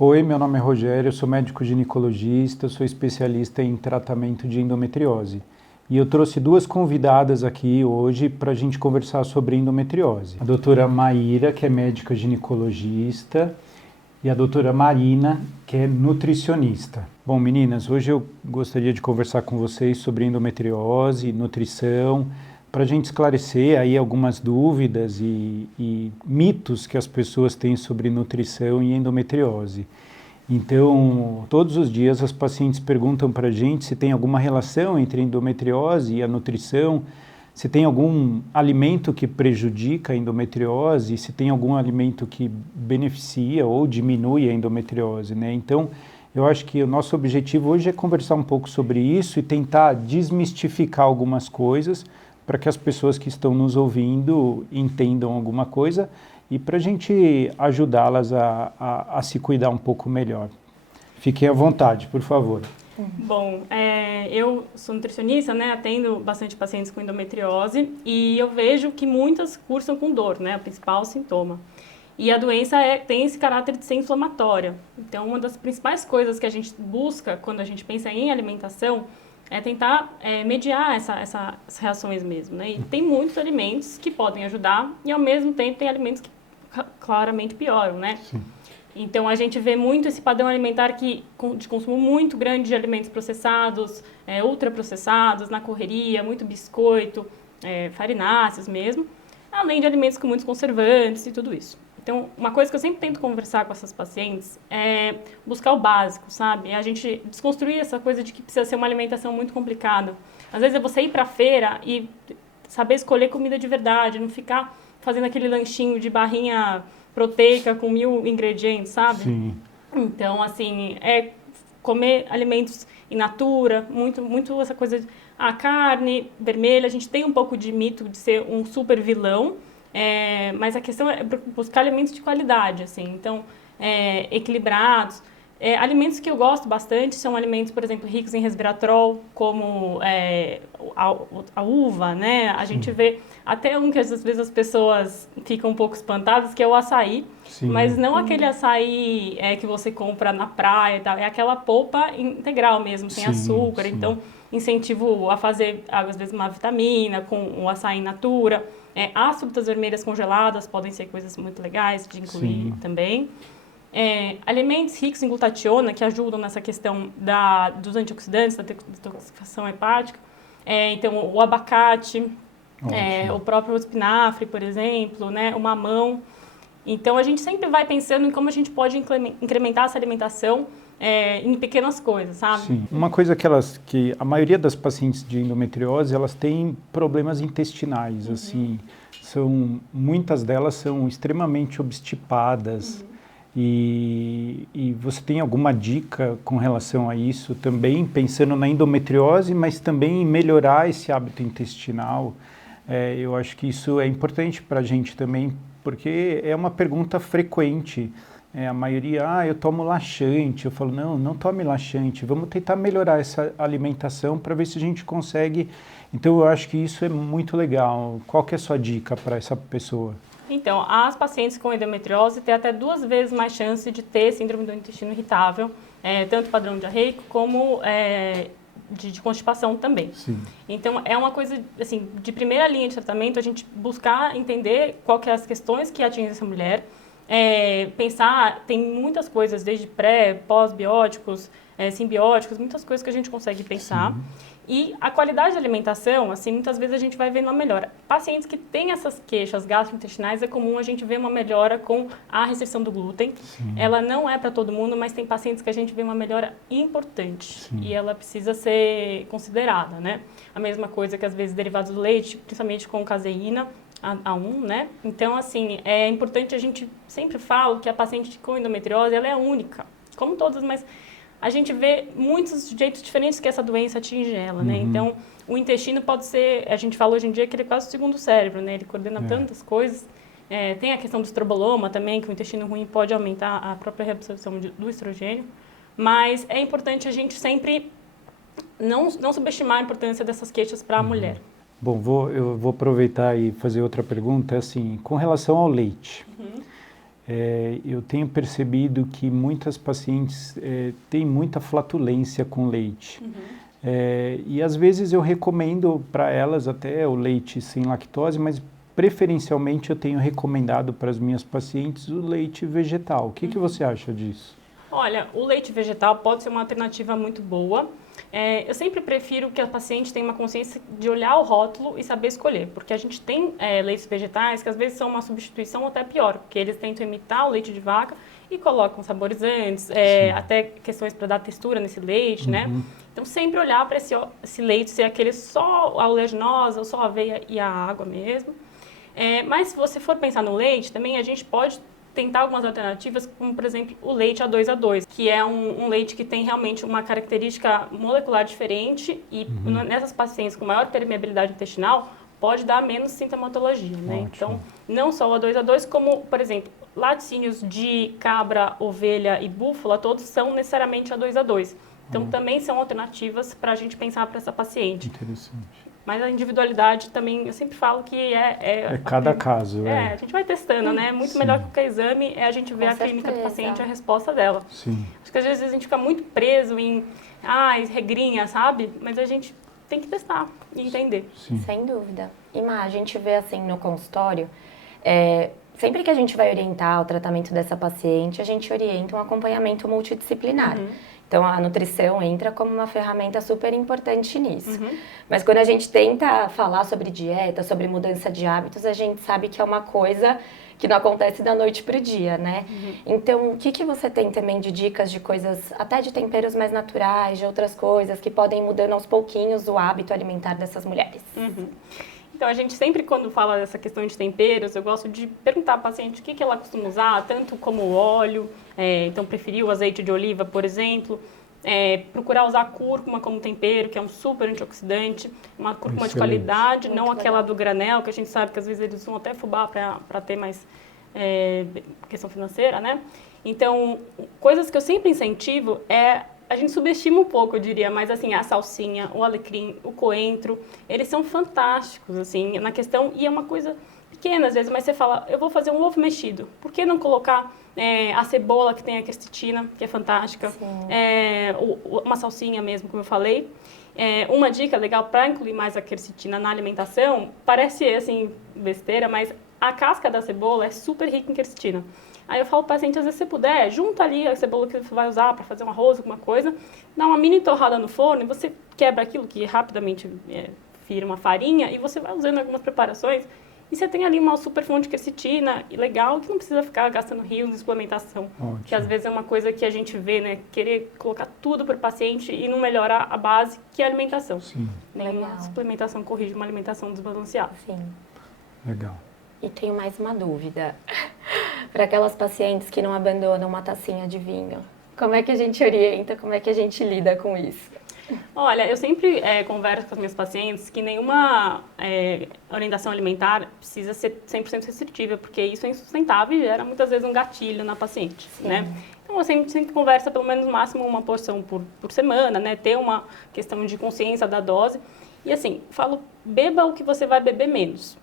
Oi, meu nome é Rogério, eu sou médico ginecologista, sou especialista em tratamento de endometriose. E eu trouxe duas convidadas aqui hoje para a gente conversar sobre endometriose. A doutora Maíra, que é médica ginecologista, e a doutora Marina, que é nutricionista. Bom, meninas, hoje eu gostaria de conversar com vocês sobre endometriose, nutrição, para a gente esclarecer aí algumas dúvidas e mitos que as pessoas têm sobre nutrição e endometriose. Então, todos os dias as pacientes perguntam para a gente se tem alguma relação entre a endometriose e a nutrição, se tem algum alimento que prejudica a endometriose, se tem algum alimento que beneficia ou diminui a endometriose, né? Então, eu acho que o nosso objetivo hoje é conversar um pouco sobre isso e tentar desmistificar algumas coisas para que as pessoas que estão nos ouvindo entendam alguma coisa e para a gente ajudá-las a se cuidar um pouco melhor. Fiquem à vontade, por favor. Bom, eu sou nutricionista, né, atendo bastante pacientes com endometriose e eu vejo que muitas cursam com dor, né, o principal sintoma. E a doença tem esse caráter de ser inflamatória. Então, uma das principais coisas que a gente busca quando a gente pensa em alimentação é tentar mediar essas reações mesmo, né? E tem muitos alimentos que podem ajudar e, ao mesmo tempo, tem alimentos que claramente pioram, né? Sim. Então, a gente vê muito esse padrão alimentar de consumo muito grande de alimentos processados, ultraprocessados, na correria, muito biscoito, farináceos mesmo, além de alimentos com muitos conservantes e tudo isso. Então, uma coisa que eu sempre tento conversar com essas pacientes é buscar o básico, sabe? A gente desconstruir essa coisa de que precisa ser uma alimentação muito complicada. Às vezes é você ir para a feira e saber escolher comida de verdade, não ficar fazendo aquele lanchinho de barrinha proteica com 1000 ingredientes, sabe? Sim. Então, assim, comer alimentos in natura, muito essa coisa de carne vermelha. A gente tem um pouco de mito de ser um super vilão, mas a questão é buscar alimentos de qualidade, assim, então, equilibrados. Alimentos que eu gosto bastante são alimentos, por exemplo, ricos em resveratrol, como a uva, né? A gente vê até que às vezes as pessoas ficam um pouco espantadas, que é o açaí. Sim. Mas não aquele açaí que você compra na praia e tal, é aquela polpa integral mesmo, sem açúcar. Sim. Então, incentivo a fazer, às vezes, uma vitamina com o açaí in natura. As frutas vermelhas congeladas podem ser coisas muito legais de incluir. Sim. Também. Alimentos ricos em glutationa, que ajudam nessa questão dos antioxidantes, da detoxificação hepática. Então, o abacate, o próprio espinafre, por exemplo, né, o mamão. Então, a gente sempre vai pensando em como a gente pode incrementar essa alimentação em pequenas coisas, sabe? Sim. Uma coisa que a maioria das pacientes de endometriose, elas têm problemas intestinais, assim, muitas delas são extremamente obstipadas. E você tem alguma dica com relação a isso também, pensando na endometriose, mas também em melhorar esse hábito intestinal? Eu acho que isso é importante para a gente também, porque é uma pergunta frequente. A maioria, eu tomo laxante. Eu falo, não tome laxante, vamos tentar melhorar essa alimentação para ver se a gente consegue. Então, eu acho que isso é muito legal. Qual que é a sua dica para essa pessoa? Então, as pacientes com endometriose têm até 2 vezes mais chance de ter síndrome do intestino irritável, tanto padrão diarreico como de constipação também. Sim. Então, é uma coisa, assim, de primeira linha de tratamento, a gente buscar entender qual que é as questões que atingem essa mulher, pensar, tem muitas coisas, desde pós-bióticos, simbióticos, muitas coisas que a gente consegue pensar. Sim. E a qualidade da alimentação, assim, muitas vezes a gente vai vendo uma melhora. Pacientes que têm essas queixas gastrointestinais, é comum a gente ver uma melhora com a restrição do glúten. Sim. Ela não é para todo mundo, mas tem pacientes que a gente vê uma melhora importante. Sim. E ela precisa ser considerada, né? A mesma coisa que às vezes derivados do leite, principalmente com caseína, A1, né? Então, assim, é importante, a gente sempre fala que a paciente com endometriose, ela é única, como todas, mas a gente vê muitos jeitos diferentes que essa doença atinge ela, né? Então, o intestino pode ser, a gente fala hoje em dia que ele é quase o segundo cérebro, né? Ele coordena tantas coisas. Tem a questão do estroboloma também, que o intestino ruim pode aumentar a própria reabsorção do estrogênio. Mas é importante a gente sempre não subestimar a importância dessas queixas para a mulher. Bom, eu vou aproveitar e fazer outra pergunta, assim, com relação ao leite. eu tenho percebido que muitas pacientes têm muita flatulência com leite. E às vezes eu recomendo para elas até o leite sem lactose, mas preferencialmente eu tenho recomendado para as minhas pacientes o leite vegetal. O que você acha disso? Olha, o leite vegetal pode ser uma alternativa muito boa. Eu sempre prefiro que a paciente tenha uma consciência de olhar o rótulo e saber escolher, porque a gente tem leites vegetais que às vezes são uma substituição ou até pior, porque eles tentam imitar o leite de vaca e colocam saborizantes, até questões para dar textura nesse leite, né? Então, sempre olhar para esse leite, se é aquele só a oleaginosa ou só a aveia e a água mesmo. Mas se você for pensar no leite, também a gente pode tentar algumas alternativas, como por exemplo o leite A2A2, que é um leite que tem realmente uma característica molecular diferente e nessas pacientes com maior permeabilidade intestinal pode dar menos sintomatologia, né? Então, não só o A2A2, como por exemplo, laticínios de cabra, ovelha e búfala, todos são necessariamente A2A2. Então, também são alternativas para a gente pensar para essa paciente. Interessante. Mas a individualidade também, eu sempre falo que é cada caso. A gente vai testando, né? Muito melhor que qualquer exame é a gente ver a clínica do paciente e a resposta dela. Sim. Acho que às vezes a gente fica muito preso em, regrinha, sabe? Mas a gente tem que testar e entender. Sim. Sem dúvida. E a gente vê assim no consultório, sempre que a gente vai orientar o tratamento dessa paciente, a gente orienta um acompanhamento multidisciplinar. Então, a nutrição entra como uma ferramenta super importante nisso. Mas quando a gente tenta falar sobre dieta, sobre mudança de hábitos, a gente sabe que é uma coisa que não acontece da noite para o dia, né? Então, o que você tem também de dicas de coisas, até de temperos mais naturais, de outras coisas, que podem ir mudando aos pouquinhos o hábito alimentar dessas mulheres? Então, a gente sempre, quando fala dessa questão de temperos, eu gosto de perguntar à paciente o que ela costuma usar, tanto como óleo, então preferir o azeite de oliva, por exemplo, procurar usar cúrcuma como tempero, que é um super antioxidante, uma cúrcuma de qualidade, não aquela do granel, que a gente sabe que às vezes eles usam até fubá para ter mais questão financeira, né? Então, coisas que eu sempre incentivo a gente subestima um pouco, eu diria, mas assim, a salsinha, o alecrim, o coentro, eles são fantásticos, assim, na questão, e é uma coisa pequena às vezes, mas você fala, eu vou fazer um ovo mexido, por que não colocar a cebola que tem a quercetina, que é fantástica, uma salsinha mesmo, como eu falei. Uma dica legal para incluir mais a quercetina na alimentação, parece assim, besteira, mas a casca da cebola é super rica em quercetina. Aí eu falo para o paciente, às vezes se puder, junta ali a cebola que você vai usar para fazer um arroz, alguma coisa, dá uma mini torrada no forno e você quebra aquilo que rapidamente vira uma farinha e você vai usando algumas preparações e você tem ali uma super fonte de quercetina legal que não precisa ficar gastando rios de suplementação. Que às vezes é uma coisa que a gente vê, né, querer colocar tudo para o paciente e não melhorar a base, que é a alimentação. Sim. Nenhuma suplementação corrige uma alimentação desbalanceada. Sim. Legal. E tenho mais uma dúvida. Para aquelas pacientes que não abandonam uma tacinha de vinho, como é que a gente orienta, como é que a gente lida com isso? Olha, eu sempre converso com as minhas pacientes que nenhuma orientação alimentar precisa ser 100% restritiva, porque isso é insustentável e gera muitas vezes um gatilho na paciente, né? Então, eu sempre converso pelo menos no máximo uma porção por semana, né? Ter uma questão de consciência da dose. E assim, falo, beba o que você vai beber menos.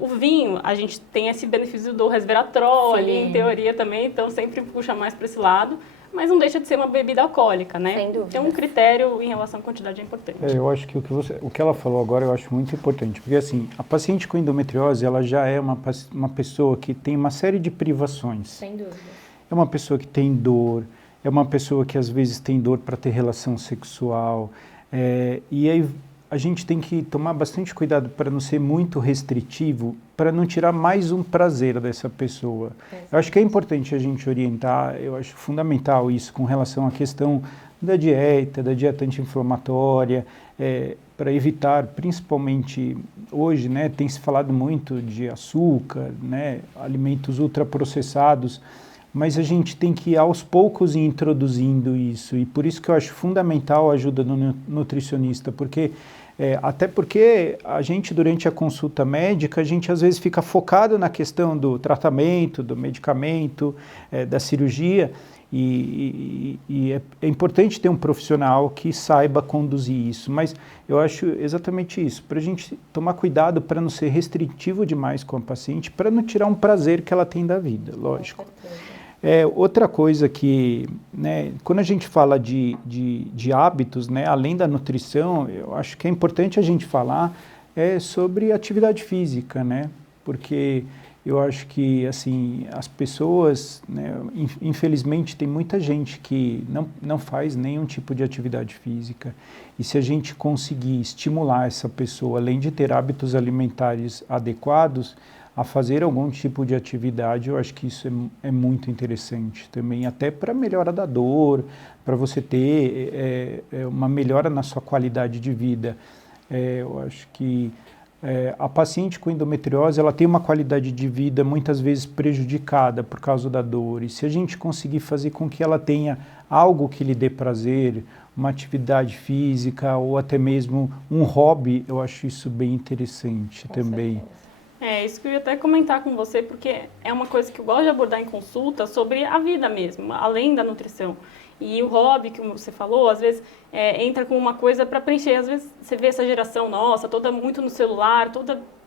O vinho, a gente tem esse benefício do resveratrol ali, em teoria também, então sempre puxa mais para esse lado, mas não deixa de ser uma bebida alcoólica, né? Sem dúvida. Então, um critério em relação à quantidade é importante. Eu acho que o que ela falou agora eu acho muito importante, porque assim, a paciente com endometriose, ela já é uma pessoa que tem uma série de privações. Sem dúvida. É uma pessoa que tem dor, é uma pessoa que às vezes tem dor para ter relação sexual, e aí a gente tem que tomar bastante cuidado para não ser muito restritivo, para não tirar mais um prazer dessa pessoa. Eu acho que é importante a gente orientar, eu acho fundamental isso com relação à questão da dieta anti-inflamatória, para evitar, principalmente hoje, né, tem se falado muito de açúcar, né, alimentos ultraprocessados, mas a gente tem que aos poucos ir introduzindo isso, e por isso que eu acho fundamental a ajuda do nutricionista, porque até porque a gente durante a consulta médica, a gente às vezes fica focado na questão do tratamento, do medicamento, da cirurgia, É importante ter um profissional que saiba conduzir isso, mas eu acho exatamente isso, para a gente tomar cuidado para não ser restritivo demais com a paciente, para não tirar um prazer que ela tem da vida, lógico. Outra coisa que, né, quando a gente fala de hábitos, né, além da nutrição, eu acho que é importante a gente falar sobre atividade física, né, porque eu acho que, assim, as pessoas, né, infelizmente, tem muita gente que não faz nenhum tipo de atividade física. E se a gente conseguir estimular essa pessoa, além de ter hábitos alimentares adequados, a fazer algum tipo de atividade, eu acho que isso é muito interessante também, até para a melhora da dor, para você ter uma melhora na sua qualidade de vida. Eu acho que a paciente com endometriose, ela tem uma qualidade de vida muitas vezes prejudicada por causa da dor. E se a gente conseguir fazer com que ela tenha algo que lhe dê prazer, uma atividade física ou até mesmo um hobby, eu acho isso bem interessante também. Isso que eu ia até comentar com você, porque é uma coisa que eu gosto de abordar em consulta sobre a vida mesmo, além da nutrição. E o hobby, que você falou, às vezes entra com uma coisa para preencher. Às vezes você vê essa geração nossa, toda muito no celular,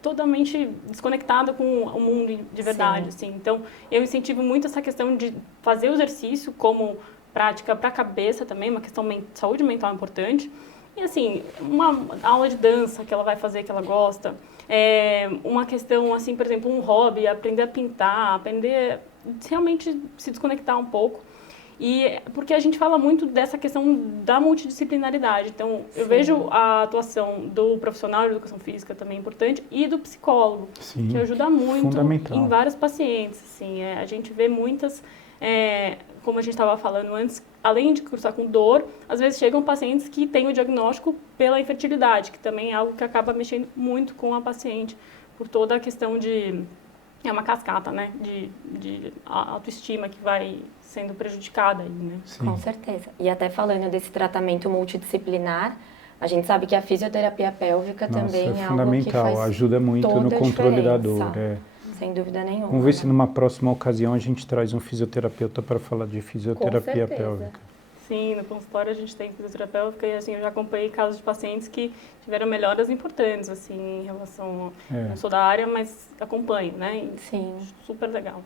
totalmente desconectada com o mundo de verdade. Assim. Então, eu incentivo muito essa questão de fazer o exercício como prática para a cabeça também, uma questão de saúde mental importante. E assim, uma aula de dança que ela vai fazer, que ela gosta. Uma questão, assim, por exemplo, um hobby, aprender a pintar, aprender realmente se desconectar um pouco. E porque a gente fala muito dessa questão da multidisciplinaridade. Então, eu vejo a atuação do profissional de educação física também importante e do psicólogo, que ajuda muito em vários pacientes. Assim, a gente vê muitas, como a gente estava falando antes, além de cursar com dor, às vezes chegam pacientes que têm o diagnóstico pela infertilidade, que também é algo que acaba mexendo muito com a paciente, por toda a questão de... É uma cascata, né, de autoestima que vai sendo prejudicada aí, né? Sim. Com certeza. E até falando desse tratamento multidisciplinar, a gente sabe que a fisioterapia pélvica também é fundamental, algo que faz ajuda muito no controle da dor. Sem dúvida nenhuma. Vamos ver se numa próxima ocasião a gente traz um fisioterapeuta para falar de fisioterapia pélvica. Sim, no consultório a gente tem fisioterapeuta e assim, eu já acompanhei casos de pacientes que tiveram melhoras importantes, assim, em relação... Não sou da área, mas acompanho, né? E sim. Super legal.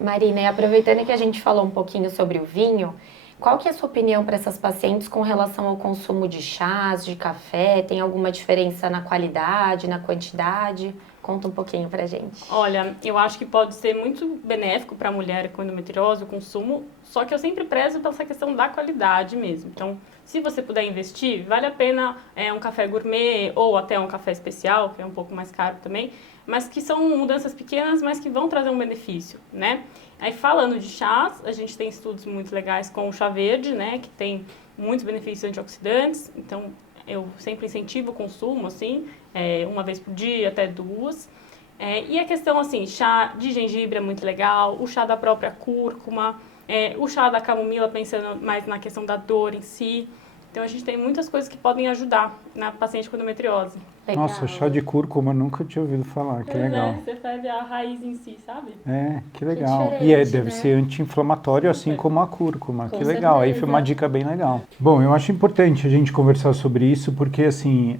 Marina, e aproveitando que a gente falou um pouquinho sobre o vinho, qual que é a sua opinião para essas pacientes com relação ao consumo de chás, de café? Tem alguma diferença na qualidade, na quantidade? Conta um pouquinho pra gente. Olha, eu acho que pode ser muito benéfico para a mulher com endometriose o consumo, só que eu sempre prezo pela essa questão da qualidade mesmo. Então, se você puder investir, vale a pena um café gourmet ou até um café especial, que é um pouco mais caro também, mas que são mudanças pequenas, mas que vão trazer um benefício, né? Aí, falando de chás, a gente tem estudos muito legais com o chá verde, né, que tem muitos benefícios antioxidantes, então eu sempre incentivo o consumo, assim, uma vez por dia, até 2. E a questão, assim, chá de gengibre é muito legal, o chá da própria cúrcuma, o chá da camomila, pensando mais na questão da dor em si. Então, a gente tem muitas coisas que podem ajudar na paciente com endometriose. Legal. Nossa, chá de cúrcuma nunca tinha ouvido falar, que legal. Você ferve a raiz em si, sabe? Que legal. E deve ser anti-inflamatório, assim como a cúrcuma. Que legal, aí foi uma dica bem legal. Bom, eu acho importante a gente conversar sobre isso, porque assim,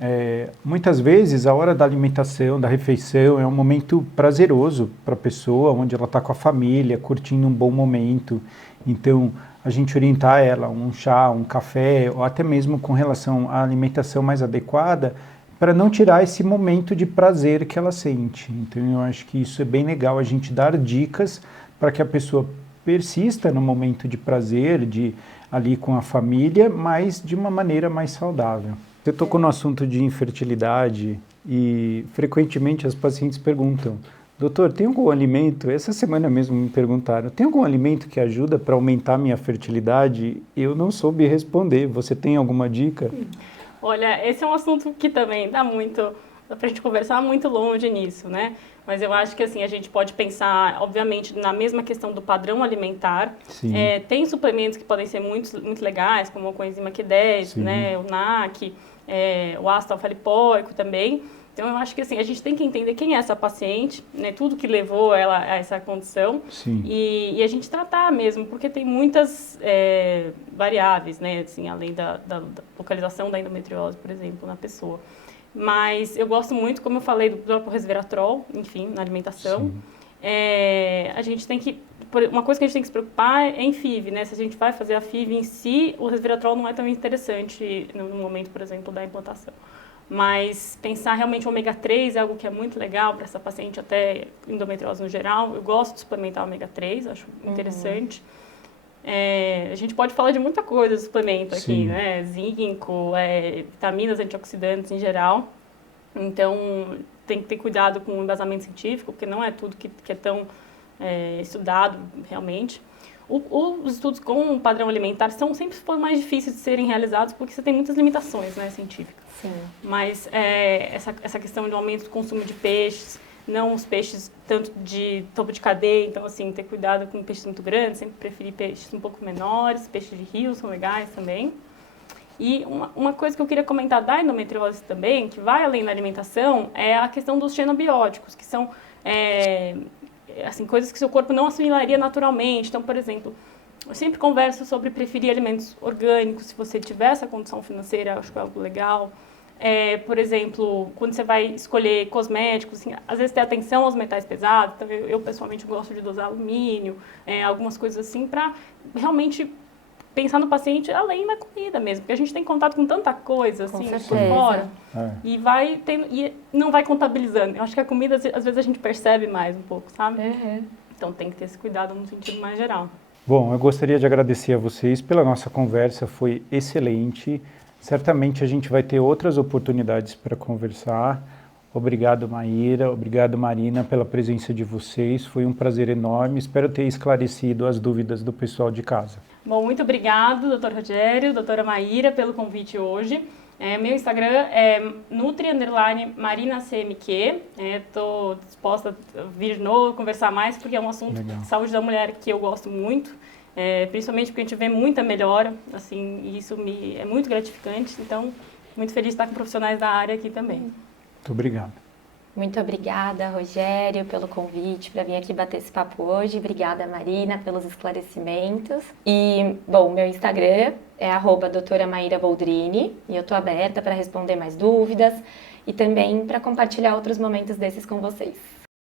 muitas vezes a hora da alimentação, da refeição, é um momento prazeroso para a pessoa, onde ela está com a família, curtindo um bom momento. Então, a gente orientar ela um chá, um café, ou até mesmo com relação à alimentação mais adequada, para não tirar esse momento de prazer que ela sente. Então, eu acho que isso é bem legal, a gente dar dicas para que a pessoa persista no momento de prazer, ali com a família, mas de uma maneira mais saudável. Você tocou no assunto de infertilidade e, frequentemente, as pacientes perguntam: doutor, tem algum alimento? Essa semana mesmo me perguntaram, tem algum alimento que ajuda para aumentar minha fertilidade? Eu não soube responder. Você tem alguma dica? Olha, esse é um assunto que também dá pra gente conversar muito longe nisso, né? Mas eu acho que assim, a gente pode pensar, obviamente, na mesma questão do padrão alimentar. Tem suplementos que podem ser muito, muito legais, como a coenzima Q10, né? O NAC, o ácido alfa-lipoico também. Então, eu acho que assim, a gente tem que entender quem é essa paciente, né, tudo que levou ela a essa condição e a gente tratar mesmo, porque tem muitas variáveis, né, assim, além da localização da endometriose, por exemplo, na pessoa. Mas eu gosto muito, como eu falei, do próprio resveratrol, enfim, na alimentação. A gente tem que... Uma coisa que a gente tem que se preocupar é em FIV, né? Se a gente vai fazer a FIV em si, o resveratrol não é tão interessante no momento, por exemplo, da implantação. Mas pensar realmente o ômega 3 é algo que é muito legal para essa paciente, até endometriose no geral. Eu gosto de suplementar ômega 3, acho interessante. A gente pode falar de muita coisa do suplemento aqui, né? Zinco, vitaminas, antioxidantes em geral. Então, tem que ter cuidado com o embasamento científico, porque não é tudo que é tão estudado realmente. Os estudos com o padrão alimentar sempre foram mais difíceis de serem realizados, porque você tem muitas limitações, né, científicas. Sim. Mas essa questão do aumento do consumo de peixes, não os peixes tanto de topo de cadeia, então assim, ter cuidado com peixes muito grandes, sempre preferir peixes um pouco menores, peixes de rio são legais também. E uma coisa que eu queria comentar da endometriose também, que vai além da alimentação, é a questão dos xenobióticos, que são assim, coisas que seu corpo não assimilaria naturalmente. Então, por exemplo, eu sempre converso sobre preferir alimentos orgânicos, se você tiver essa condição financeira, eu acho que é algo legal. Por exemplo, quando você vai escolher cosméticos, assim, às vezes ter atenção aos metais pesados, então eu pessoalmente gosto de dosar alumínio, algumas coisas assim, para realmente pensar no paciente além da comida mesmo, porque a gente tem contato com tanta coisa, assim, por fora, e não vai contabilizando. Eu acho que a comida, às vezes, a gente percebe mais um pouco, sabe? Então tem que ter esse cuidado no sentido mais geral. Bom, eu gostaria de agradecer a vocês pela nossa conversa, foi excelente. Certamente a gente vai ter outras oportunidades para conversar. Obrigado, Maíra. Obrigado, Marina, pela presença de vocês. Foi um prazer enorme. Espero ter esclarecido as dúvidas do pessoal de casa. Bom, muito obrigado, doutor Rogério, doutora Maíra, pelo convite hoje. Meu Instagram é nutri_marinacmq. Estou disposta a vir de novo, conversar mais, porque é um assunto de saúde da mulher que eu gosto muito. Principalmente porque a gente vê muita melhora, assim, e isso é muito gratificante. Então, muito feliz de estar com profissionais da área aqui também. Muito obrigado. Muito obrigada, Rogério, pelo convite para vir aqui bater esse papo hoje. Obrigada, Marina, pelos esclarecimentos. E, bom, meu Instagram é @doutoramairaboldrini e eu estou aberta para responder mais dúvidas e também para compartilhar outros momentos desses com vocês.